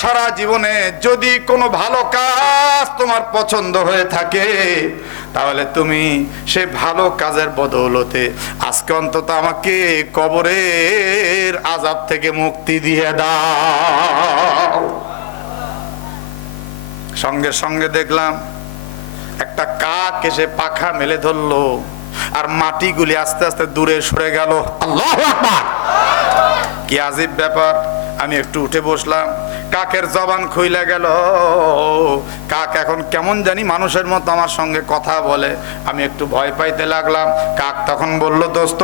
সারা জীবনে যদি কোনো ভালো কাজ তোমার পছন্দ হয়ে থাকে, তাহলে তুমি সে ভালো কাজের বদৌলতে আজকে অন্তত আমাকে কবরের আযাব থেকে মুক্তি দিয়ে দাও। সঙ্গে সঙ্গে দেখলাম একটা কাক এসে পাখা মেলে ধরলো, আর মাটিগুলি আস্তে আস্তে দূরে সরে গেল। আল্লাহু আকবার! কি আজীব ব্যাপার। আমি একটু উঠে বসলাম, কাকের জবান খুইলা গেল। কাক এখন কেমন জানি মানুষের মতো আমার সঙ্গে কথা বলে। আমি একটু ভয় পাইতে লাগলাম। কাক তখন বলল, দোস্ত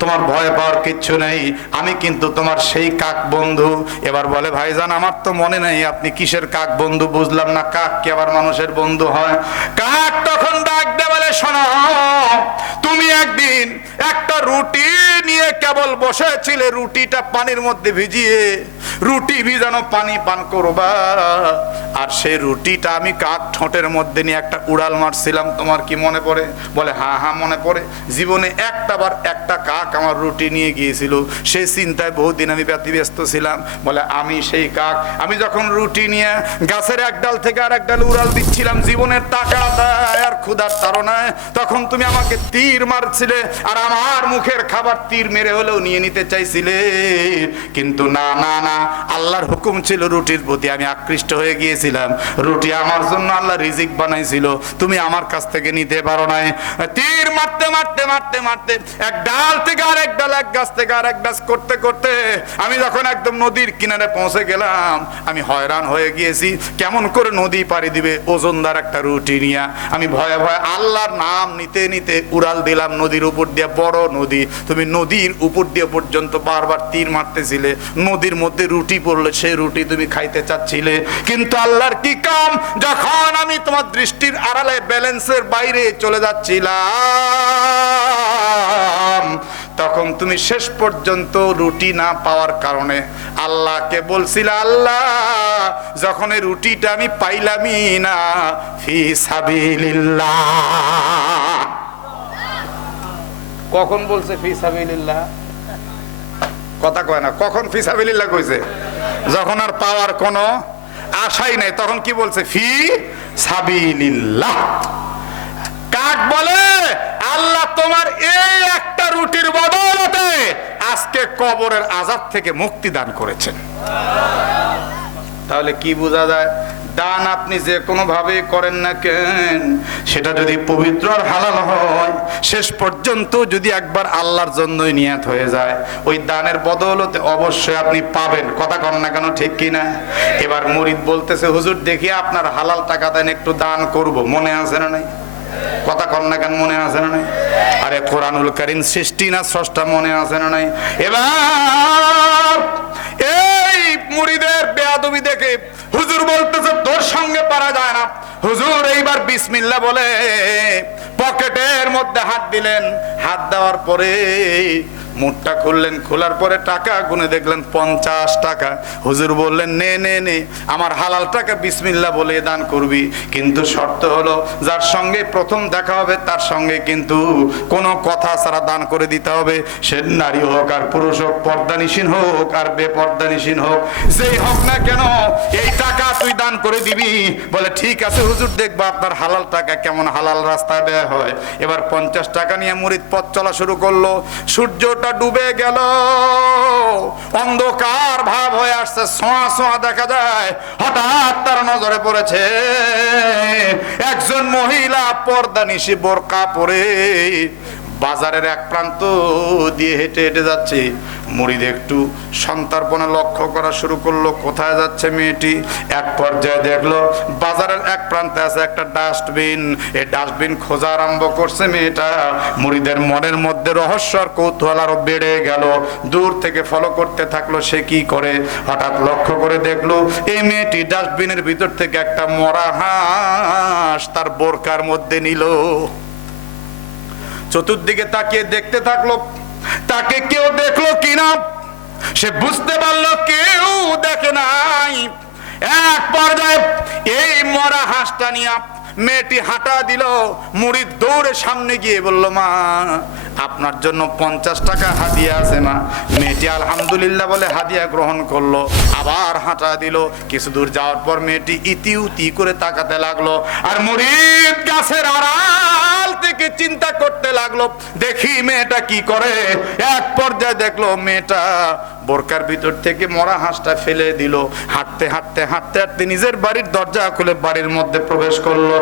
তোমার ভয় পাওয়ার কিচ্ছু নেই, আমি কিন্তু তোমার সেই কাক বন্ধু। এবার বলে, ভাইজান আমার তো মনে নেই আপনি কিসের কাক বন্ধু, বুঝলাম না, কাক কি আবার মানুষের বন্ধু হয়? কাক তখন ডাক দিয়ে বলে, শোনো, তুমি একদিন একটা রুটি নিয়ে কেবল বসেছিলে, রুটিটা পানির মধ্যে ভিজিয়ে রুটি ভিজানো পানি পান করবা, আর সেই রুটিটা আমি কাক ঠোঁটের মধ্যে নিয়ে একটা উড়াল মারছিলাম, তোমার কি মনে পড়ে? বলে, হ্যাঁ হ্যাঁ মনে পড়ে। জীবনে একটাবার একটা কাক আমার রুটি নিয়ে গিয়েছিল, সেই চিন্তায় বহুদিন আমি ব্যতিব্যস্ত ছিলাম। বলে, আমি সেই কাক, আমি যখন রুটি নিয়ে গাছের এক ডাল থেকে আর এক ডাল উড়াল দিচ্ছিলাম জীবনের টাকা আর ক্ষুধার তাড়নায়, তখন তুমি আমাকে তীর মারছিলে, আর আমার মুখের খাবার তীর মেরে হলেও নিয়ে নিতে চাইছিলে, কিন্তু না না না, আল্লাহর হুকুম ছিল রুটির প্রতি, আমি আকৃষ্ট হয়ে গিয়েছিলাম। রুটি আমার জন্য আল্লাহ রিজিক বানাইছিল, তুমি আমার কাছ থেকে নিতে পারো নাই। তীর মারতে মারতে মারতে মারতে এক ডাল থেকে আরেক ডাল, এক গাছ থেকে আরেক গাছ করতে করতে আমি যখন একদম নদীর কিনারে পৌঁছে গেলাম, আমি হয়রান হয়ে গিয়েছি, কেমন করে নদী পাড়ি দিবে ওজনদার একটা রুটি নিয়ে। আমি ভয়ে ভয়ে আল্লাহর নাম নিতে নিতে উড়াল দিলাম নদীর উপর দিয়ে। বড় নদী, তুমি নদীর উপর দিয়ে পর্যন্ত বারবার তীর মারতেছিলে, নদীর মধ্যে রুটি পড়লে সেই রুটি তুমি খাইতে চাচ্ছিলে, কিন্তু আল্লাহর কি কাম, যখন আমি তোমার দৃষ্টির আড়ালে ব্যালেন্সের বাইরে চলে যাচ্ছিলাম, তখন তুমি শেষ পর্যন্ত রুটি না পাওয়ার কারণে আল্লাহকে বলছিলে, আল্লাহ যখন এই রুটিটা আমি পাইলামই না, ফি সাবিলিল্লাহ। কখন বলছে ফি সাবিলিল্লাহ? কথা কয় না। কখন ফি সাবিলিল্লাহ কইছে? যখন আর পাওয়ার কোনো আশাই নাই, তখন কি বলছে? ফি সাবিলিল্লাহ। কাক বলে, আল্লাহ তোমার এই একটা রুটির বদৌলতে আজকে কবরের আযাব থেকে মুক্তি দান করেছেন। তাহলে কি বোঝা যায়? দান আপনি যে কোনো ভাবে করেন না কেন, সেটা যদি পবিত্র আর হালাল হয়, শেষ পর্যন্ত যদি একবার আল্লাহর জন্যই নিয়ত হয়ে যায়, ওই দানের বদৌলতে অবশ্যই আপনি পাবেন। কথা কন না কেন, ঠিক কিনা? এবার মুরিদ বলতেছে, হুজুর দেখি আপনার হালাল টাকা দেন, একটু দান করব, মনে আছে না নাই? কথা কন না কেন, মনে আছে না নাই? আরে কোরআনুল কারীম সৃষ্টি না স্রষ্টা, মনে আছে না নাই? এবার এই মুরিদের বেয়াদবি দেখে হুজুর বলতেছে, তোর সঙ্গে পারা যায় না। হুজুর এইবার বিসমিল্লাহ বলে পকেটের মধ্যে হাত দিলেন, হাত দেওয়ার পরে মুঠটা খুললেন, খোলার পরে টাকা গুনে দেখলেন 50 টাকা। হুজুর বললেন, নে নে নে, আমার হালাল টাকা বিসমিল্লাহ বলে দান করবি, কিন্তু শর্ত হলো যার সঙ্গে প্রথম দেখা হবে তার সঙ্গে কিন্তু কোনো কথা ছাড়া দান করে দিতে হবে। সে নারী হোক আর পুরুষ হোক, পর্দানিসীন হোক আর বেপর্দানিসীন হোক, যেই হোক না কেন, এই টাকা তুই দান করে দিবি। বলে, ঠিক আছে হুজুর, দেখবো আপনার হালাল টাকা কেমন হালাল রাস্তায় দেয়া হয়। এবার 50 টাকা নিয়ে মুরিদ পথ চলা শুরু করলো। সূর্যটা ডুবে গেল, অন্ধকার ভাব হয়ে আসছে, সোয়া সোয়া দেখা যায়। হঠাৎ তার নজরে পড়েছে একজন মহিলা পর্দানিশী বোরকা পরে বাজারের এক প্রান্ত দিয়ে হেঁটে হেঁটে যাচ্ছে। মুরিদ একটু সন্তর্পণে লক্ষ্য করা শুরু করলো, কোথায় যাচ্ছে মেয়েটি। এক পর্যায়ে দেখলো বাজারের এক প্রান্তে আছে একটা ডাস্টবিন। এই ডাস্টবিন খোঁজা আরম্ভ করছে মেয়েটা। মুরিদের মনের মধ্যে রহস্য আর কৌতূহল আরো বেড়ে গেল। দূর থেকে ফলো করতে থাকলো সে কি করে। হঠাৎ লক্ষ্য করে দেখলো এই মেয়েটি ডাস্টবিনের ভিতর থেকে একটা মরা হাঁস তার বোরকার মধ্যে নিল। চতুর্দিকে তাকিয়ে দেখতে থাকলো, তাকে কেউ দেখলো কিনা সে বুঝতে পারলো কেউ দেখে নাই। এক পর্যায়ে এই মরা হাঁসটা নিয়ে মেয়েটি হাঁটা দিল, মুরিদ দৌড়ে সামনে গিয়ে বলল, মা আপনার জন্য 50 টাকা হাদিয়া আছে মা। মেয়েটি আলহামদুলিল্লাহ বলে হাদিয়া গ্রহণ করলো, আবার হাঁটা দিল। কিছু দূর যাওয়ার পর মেয়েটি ইতি উতি করে তাকাতে লাগলো, আর মুরিদ গাছের আড়াল থেকে চিন্তা করতে লাগলো, দেখি মেয়েটা কি করে। এক পর্যায়ে দেখলো মেয়েটা বোরকার ভিতর থেকে মরা হাঁসটা ফেলে দিল। হাঁটতে হাঁটতে হাঁটতে হাঁটতে নিজের বাড়ির দরজা খুলে বাড়ির মধ্যে প্রবেশ করলো।